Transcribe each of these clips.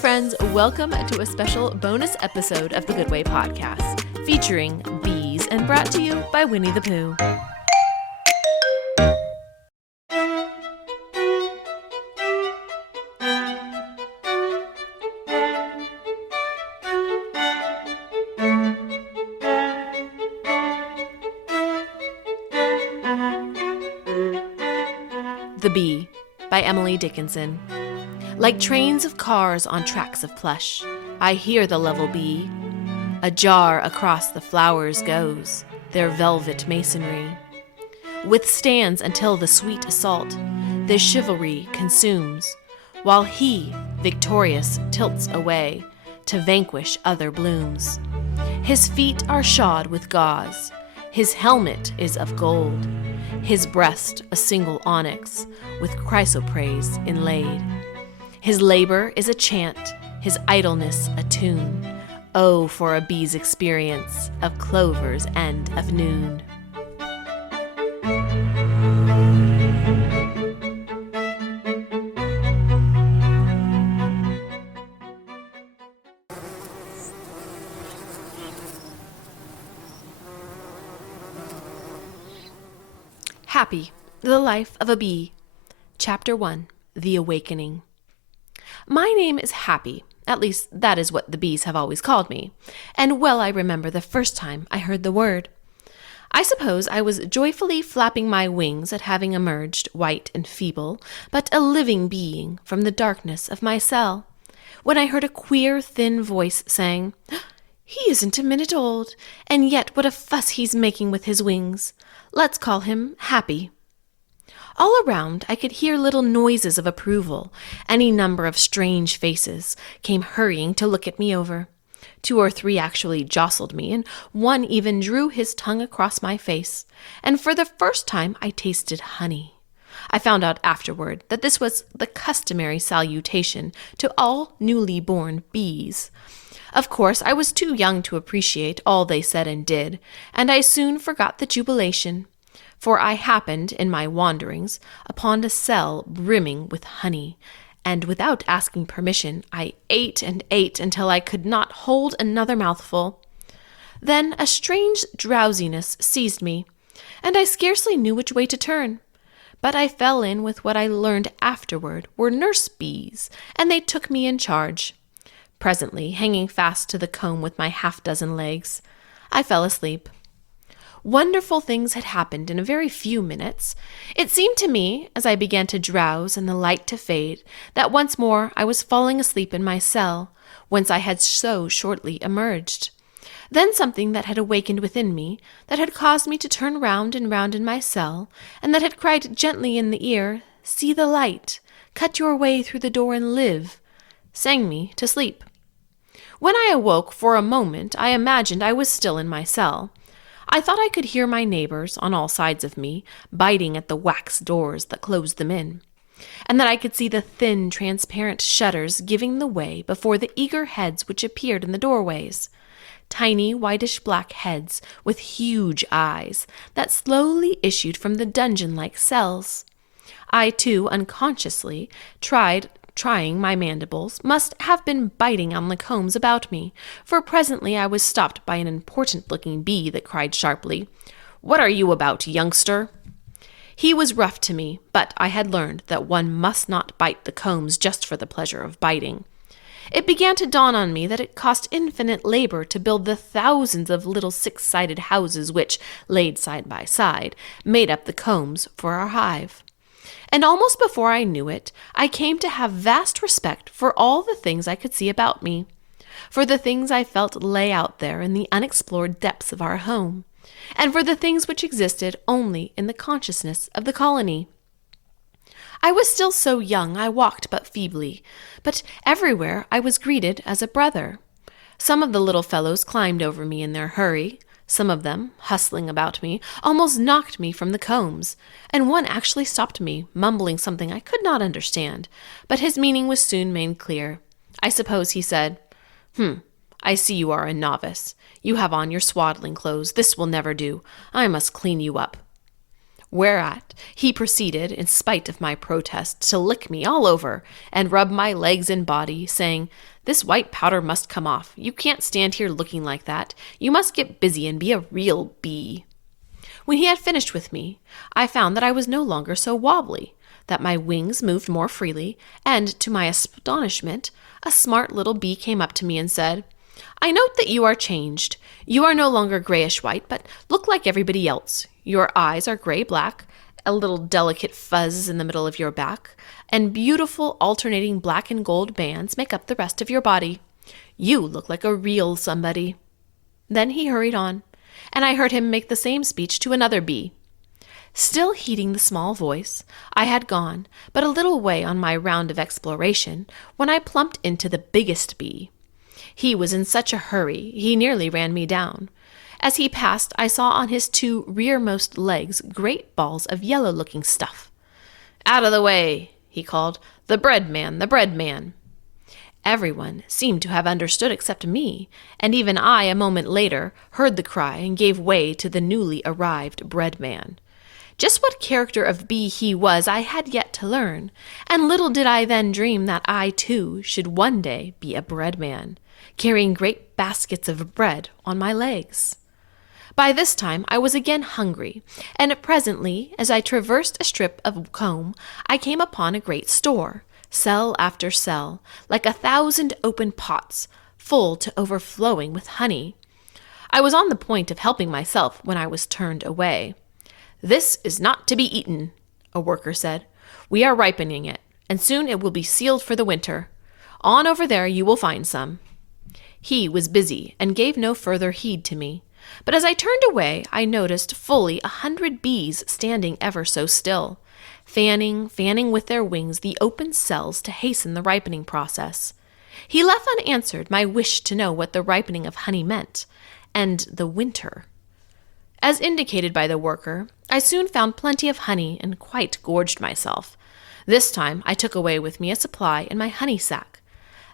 friends. Welcome to a special bonus episode of the Good Way podcast, featuring bees and brought to you by Winnie the Pooh. The Bee by Emily Dickinson. Like trains of cars on tracks of plush, I hear the level bee. Ajar across the flowers goes, their velvet masonry. Withstands until the sweet assault, the chivalry consumes, while he, victorious, tilts away to vanquish other blooms. His feet are shod with gauze, his helmet is of gold, his breast a single onyx with chrysoprase inlaid. His labor is a chant, his idleness a tune. Oh, for a bee's experience of clover's end of noon. Happy, the Life of a Bee. Chapter 1, The Awakening. My name is Happy, at least that is what the bees have always called me, and well I remember the first time I heard the word. I suppose I was joyfully flapping my wings at having emerged, white and feeble, but a living being from the darkness of my cell, when I heard a queer, thin voice saying, "He isn't a minute old, and yet what a fuss he's making with his wings. Let's call him Happy." All around, I could hear little noises of approval. Any number of strange faces came hurrying to look at me over. 2 or 3 actually jostled me, and one even drew his tongue across my face. And for the first time, I tasted honey. I found out afterward that this was the customary salutation to all newly born bees. Of course, I was too young to appreciate all they said and did, and I soon forgot the jubilation. For I happened, in my wanderings, upon a cell brimming with honey, and without asking permission, I ate and ate until I could not hold another mouthful. Then a strange drowsiness seized me, and I scarcely knew which way to turn. But I fell in with what I learned afterward were nurse bees, and they took me in charge. Presently, hanging fast to the comb with my half-dozen legs, I fell asleep. Wonderful things had happened in a very few minutes. It seemed to me, as I began to drowse and the light to fade, that once more I was falling asleep in my cell, whence I had so shortly emerged. Then something that had awakened within me, that had caused me to turn round and round in my cell, and that had cried gently in the ear, "See the light, cut your way through the door and live," sang me to sleep. When I awoke, for a moment, I imagined I was still in my cell. I thought I could hear my neighbors, on all sides of me, biting at the wax doors that closed them in, and that I could see the thin, transparent shutters giving the way before the eager heads which appeared in the doorways. Tiny, whitish-black heads with huge eyes that slowly issued from the dungeon-like cells. I, too, unconsciously trying my mandibles, must have been biting on the combs about me, for presently I was stopped by an important-looking bee that cried sharply, "What are you about, youngster?" He was rough to me, but I had learned that one must not bite the combs just for the pleasure of biting. It began to dawn on me that it cost infinite labor to build the thousands of little 6-sided houses which, laid side by side, made up the combs for our hive. And almost before I knew it, I came to have vast respect for all the things I could see about me, for the things I felt lay out there in the unexplored depths of our home, and for the things which existed only in the consciousness of the colony. I was still so young I walked but feebly, but everywhere I was greeted as a brother. Some of the little fellows climbed over me in their hurry. Some of them, hustling about me, almost knocked me from the combs, and one actually stopped me, mumbling something I could not understand, but his meaning was soon made clear. I suppose he said, I see you are a novice. You have on your swaddling clothes. This will never do. I must clean you up." Whereat he proceeded, in spite of my protest, to lick me all over and rub my legs and body, saying, This white powder must come off. You can't stand here looking like that. You must get busy and be a real bee." When he had finished with me, I found that I was no longer so wobbly, that my wings moved more freely, and to my astonishment, a smart little bee came up to me and said, "I note that you are changed. You are no longer grayish-white, but look like everybody else. Your eyes are gray-black, a little delicate fuzz in the middle of your back, and beautiful alternating black and gold bands make up the rest of your body. You look like a real somebody." Then he hurried on, and I heard him make the same speech to another bee. Still heeding the small voice, I had gone but a little way on my round of exploration when I plumped into the biggest bee. He was in such a hurry, he nearly ran me down. As he passed, I saw on his two rearmost legs great balls of yellow-looking stuff. "Out of the way," he called. "The bread man, the bread man." Everyone seemed to have understood except me, and even I, a moment later, heard the cry and gave way to the newly arrived bread man. Just what character of bee he was I had yet to learn, and little did I then dream that I, too, should one day be a bread man, carrying great baskets of bread on my legs. By this time I was again hungry, and presently, as I traversed a strip of comb, I came upon a great store, cell after cell, like 1,000 open pots, full to overflowing with honey. I was on the point of helping myself when I was turned away. "This is not to be eaten," a worker said. "We are ripening it, and soon it will be sealed for the winter. On over there you will find some." He was busy and gave no further heed to me. But as I turned away, I noticed fully 100 bees standing ever so still, fanning with their wings the open cells to hasten the ripening process. He left unanswered my wish to know what the ripening of honey meant, and the winter. As indicated by the worker, I soon found plenty of honey and quite gorged myself. This time I took away with me a supply in my honey sack.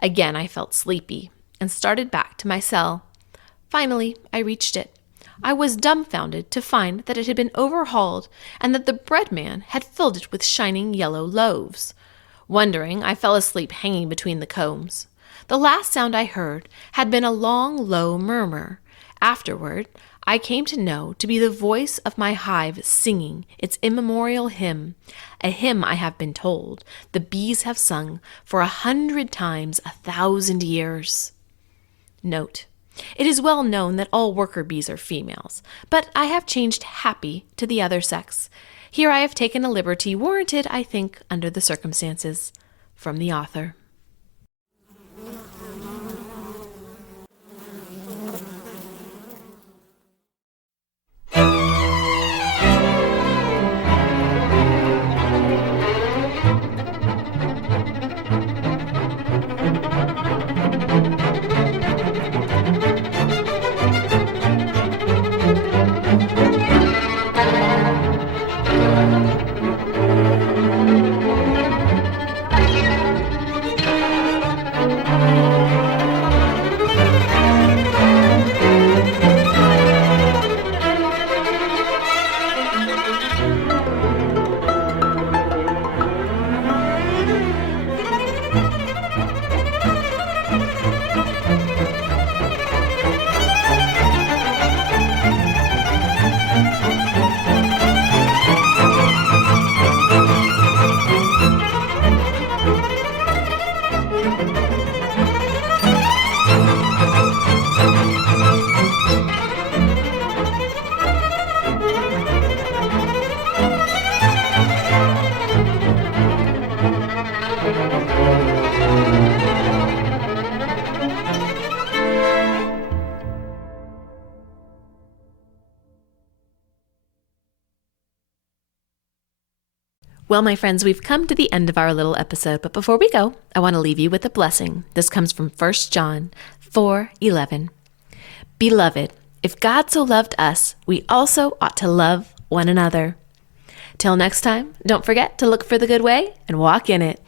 Again I felt sleepy, and started back to my cell. Finally, I reached it. I was dumbfounded to find that it had been overhauled and that the bread man had filled it with shining yellow loaves. Wondering, I fell asleep hanging between the combs. The last sound I heard had been a long, low murmur. Afterward, I came to know to be the voice of my hive singing its immemorial hymn, a hymn I have been told the bees have sung for 100 times 1,000 years. Note: it is well known that all worker bees are females, but I have changed happy to the other sex. Here I have taken a liberty warranted, I think, under the circumstances. From the author. Well, my friends, we've come to the end of our little episode, but before we go, I want to leave you with a blessing. This comes from 1 John 4:11. Beloved, if God so loved us, we also ought to love one another. Till next time, don't forget to look for the good way and walk in it.